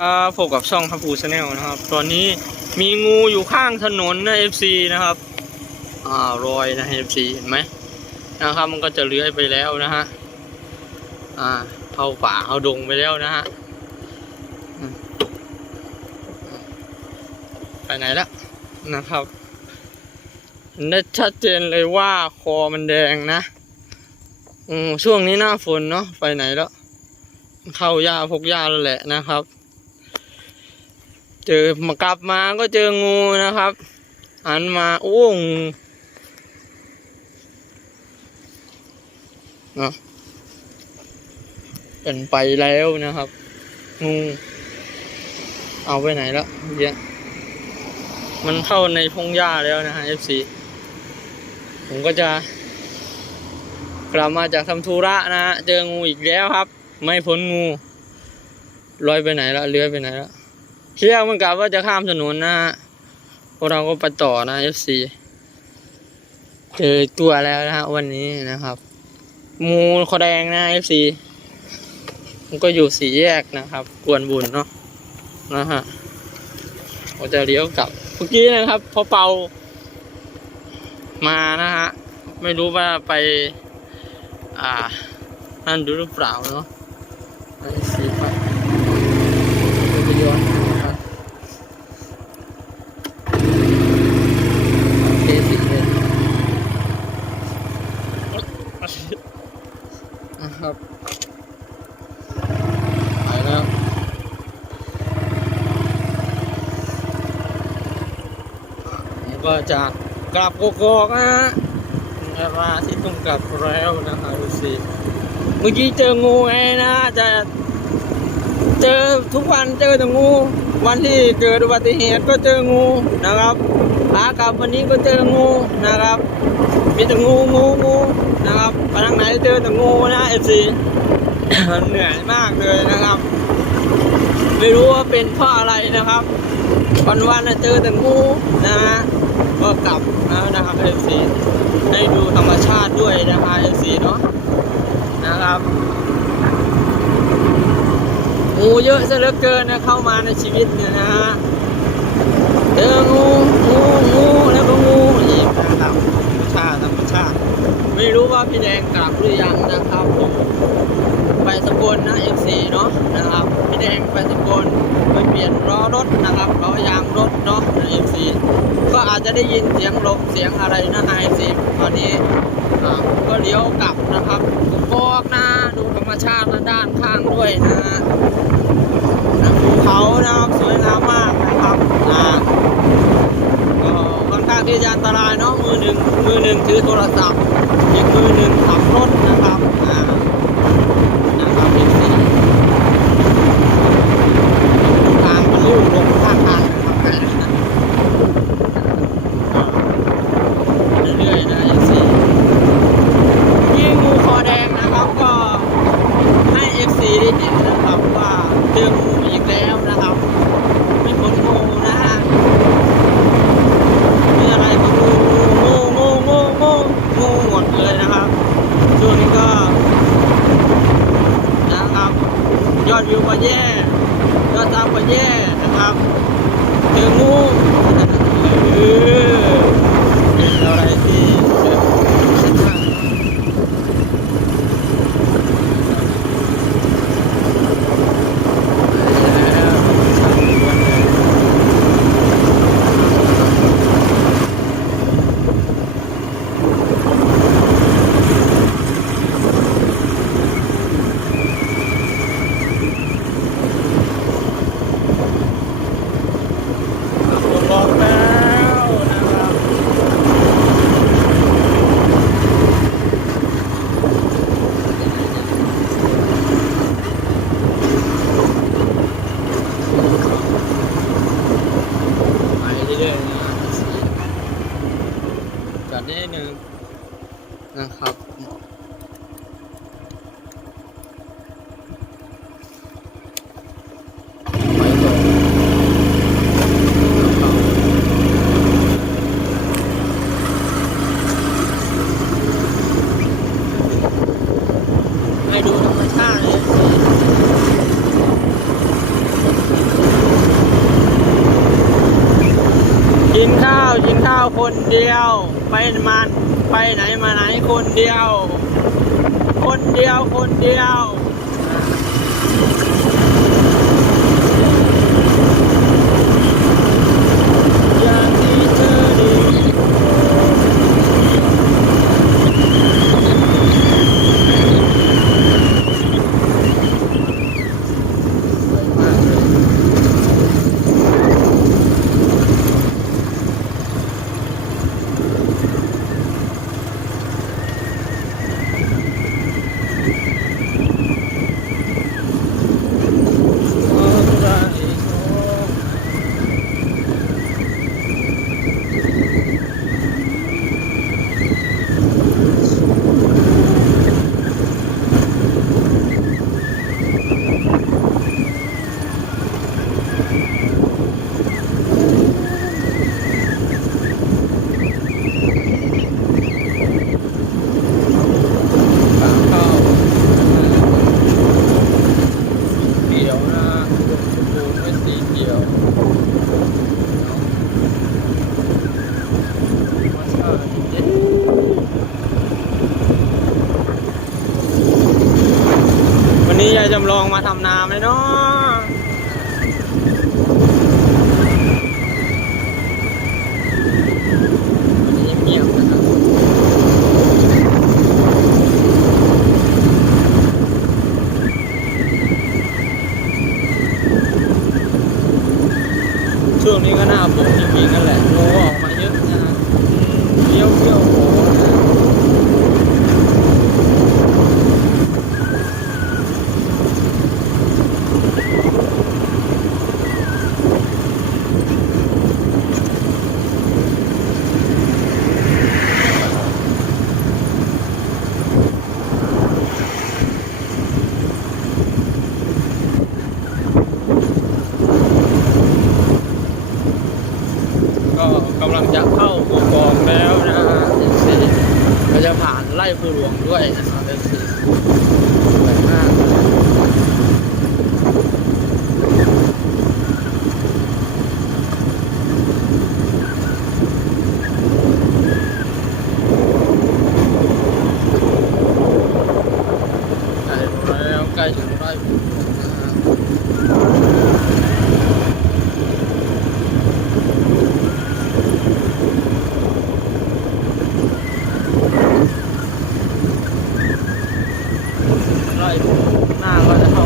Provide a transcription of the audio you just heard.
ครับพบกับช่องพัพูชาแนลนะครับ ตอนนี้มีงูอยู่ข้างถนนนะ FC นะครับ อ่ารอยนะ FC เห็นไหมนะครับ มันก็จะเลื้อยไปแล้วนะฮะ อ่าเข้าป่าเข้าดงไปแล้วนะฮะ ไปไหนละนะครับเห็นได้ชัดเจนเลยว่าคอมันแดงนะอืมช่วงนี้หน้าฝนเนาะไปไหนแล้ว เข้าหญ้าพกหญ้าแล้วแหละนะครับ เจอมากลับมาก็เจองูนะครับหันมาโอ้งูเนาะเป็นไปแล้วนะครับ งูเอาไปไหนแล้วเมื่อกี้มันเข้าในพงหญ้าแล้วนะฮะ FC ผมก็จะ กลับมาจากทำธุระนะฮะเจองูอีกแล้วครับ ไม่พ้นงูลอยไปไหนแล้วเลื้อยไปไหนแล้ว เที่ยวมันกลับว่าจะข้ามถนนนะฮะพวกเราก็ไปต่อนะ FC เจอตัวแล้วนะฮะวันนี้นะครับงูขอแดงนะ FC มันก็อยู่สี่แยกนะครับ กวนบุญเนาะนะฮะเราจะเลี้ยวกลับเมื่อกี้นะครับพอเปามานะฮะไม่รู้ว่าไป อ่า นั่นดูหรือเปล่าเนาะไอสีฟ้าไปย้อนนะครับโอเคสิเลยนะครับไปแล้วผม ก็จะกลับกกอกนะฮะเวลาที่ต้องกลับแล้วนะครับดูสิเมื่อกี้เจองูไงนะจะเจอทุกวันเจอแต่งู วันที่เกิดอุบัติเหตุก็เจองูนะครับขากลับวันนี้ก็เจองูนะครับ มีแต่งูงูงูนะครับไปทางไหนเจอแต่งูนะเอฟซีเหนื่อยมากเลยนะครับ ไม่รู้ว่าเป็นเพราะอะไรนะครับวันวันน่ะเจอแต่งูนะฮะ ก็กลับแล้วนะครับเอฟซีให้ดูธรรมชาติด้วยนะครับเอฟซีเนาะนะครับงูเยอะซะเหลือเกินนะเข้ามาในชีวิตเนี่ยนะฮะเจองูงูงูแล้วก็งูอีกนะครับธรรมชาติ ธรรมชาติ ไม่รู้ว่าพี่แดงกลับหรือยังนะครับผมไปสกลนะ F4 เนาะนะครับพี่แดงไปสกลไปเปลี่ยนล้อรถนะครับล้อยางรถเนาะใน F4 ก็อาจจะได้ยินเสียงลมเสียงอะไรนะใน F4 ตอนนี้ก็เลี้ยวกลับนะครับกอกหนะดูธรรมชาตินะด้านข้างด้วยนะฮะนะภูเขานะครับสวยงามมากนะครับอ่า ที่จะอันตรายเนาะมือหนึ่งมือหนึ่งถือโทรศัพท์อีกมือหนึ่งขับรถนะครับอ่านะครับเป็นสีทางมันลู่ลงข้างทางนะครับอ่าเรื่อยๆนะอย่างสี ยิงงูคอแดงนะครับก็ให้ FC ได้เห็นนะครับว่าเจองูอีกแล้วนะครับ ไม่พ้นงูนะฮะมีอะไรก็งูงูงูงูงูงูหมดเลยนะครับช่วงนี้ก็นะครับ ยอดวิวก็ แย่ยอดตามก็แย่นะครับเจองูเออเป็นอะไรที่เจ็บมาก ผมบอกแล้วนะครับไปเรื่อยๆนะจัดได้หนึ่งนะครับ ไปต่อ ให้ดูธรรมชาติเลยินข้าวกินข้าวคนเดียว ไปมันไปไหนมาไหนคนเดียว คนเดียวคนเดียว อย่างที่เธอดีสวยมากเลยโอ้ไรโอ้ ปากเข้าเขียวนะชมพูเป็นสีเขียวมาชาเย็นวันนี้ยายจำล องมาทำนาไหมเนาะช่วงนี้ก็หน้าฝนจริงๆนั่นแหละโลออกมาเยอะนะฮะเบี้ยวเบี้ยว ไล่ภูหลวงด้วยนะครับเอฟซีสวยมากใกล้ถึงไร่ภูหลว หน้าก็จะเข้า